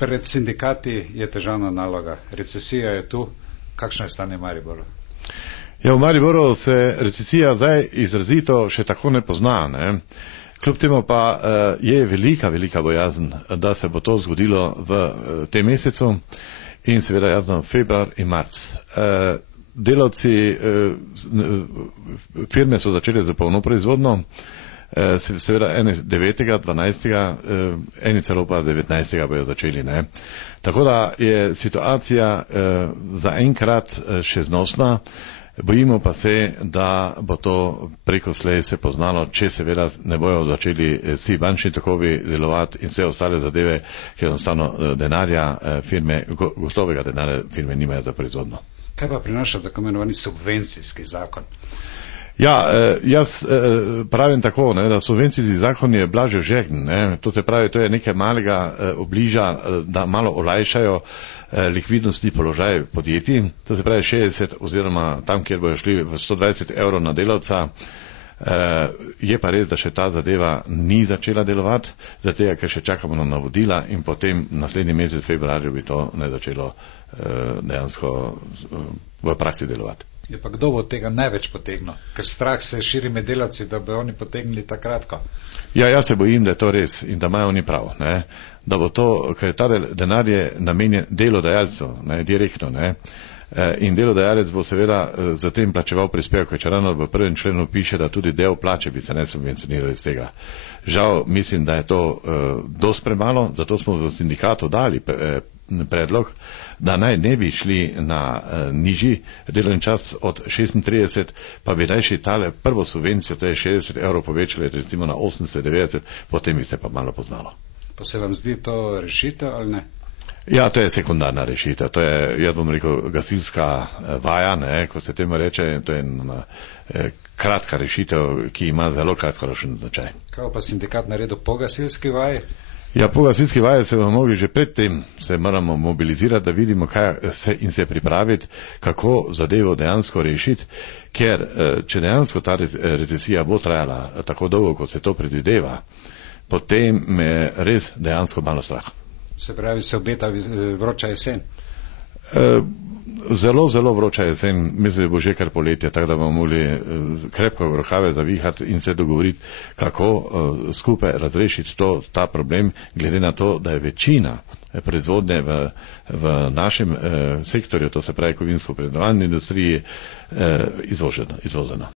Pred sindikati je težavna naloga. Recesija je tu. Kakšno je stanje Mariboru? Ja, v Mariboru se recesija zdaj izrazito še tako ne pozna. Ne? Kljub temu pa je velika bojazen, da se bo to zgodilo v tem mesecu in seveda jasno februar in marc. Delavci, firme so začele za polno proizvodno, seveda eni 9., 12., eni celo pa 19. bojo začeli. Ne? Tako da je situacija zaenkrat še znosna, bojimo pa se, da bo to preko slej se poznalo, če seveda ne bojo začeli vsi bančni tokovi delovati in vse ostale zadeve, ki enostavno denarja firme, gostovega denarja firme nimajo za proizvodno. Kaj pa prinaša tako imenovani subvencijski zakon? Ja, jaz pravim tako, ne, da subvencijski zakon je blažje žegn, to se pravi, to je nekaj malega obliža, da malo olajšajo likvidnostni položaj podjetij, to se pravi 60 oziroma tam, kjer bojo šli v 120 evrov na delavca, je pa res, da še ta zadeva ni začela delovati, zato ker še čakamo na navodila in potem naslednji mesec februarju bi to ne začelo dejansko v praksi delovati. Je pa kdo bo od tega največ potegnil? Ker strah se širi med delavci, da bi oni potegnili takratko. Ja, jaz se bojim, da je to res in da imajo oni prav. Ne? Da bo to, ker ta denar je namenjen delodajalcu, ne, direktno. Ne? In delodajalec bo seveda zatem plačeval prispevek, če ravno v 1. členu piše, da tudi del plače bi se ne subvencionirali iz tega. Žal mislim, da je to dosti premalo, zato smo v sindikatu dali predlog, da naj ne bi šli na nižji delovni čas od 36, pa bi naj šli tale prvo subvencijo, to je 60 evrov povečali, recimo na 80-90, potem bi se pa malo poznalo. Pa se vam zdi to rešitev ali ne? Ja, to je sekundarna rešitev, to je, jaz bom rekel, gasilska vaja, ne, kot se temu reče, to je kratka rešitev, ki ima zelo kratkoročen značaj. Kaj pa sindikat naredil po gasilski vaji? Ja, po gasilski vaji se bomo mogli že predtem, se moramo mobilizirati, da vidimo kaj se pripraviti, kako zadevo dejansko rešiti, ker če dejansko ta recesija bo trajala tako dolgo, kot se to predvideva, potem me res dejansko malo strah. Se pravi, se obeta vroča jesen? Zelo vroča jesen, mislim, da bo že kar poletje, tako da bomo mogli krepko rokave zavihati in se dogovoriti, kako skupaj razrešiti ta problem, glede na to, da je večina proizvodnje v našem sektorju, to se pravi kovinsko-predelovalni industriji, izvozena.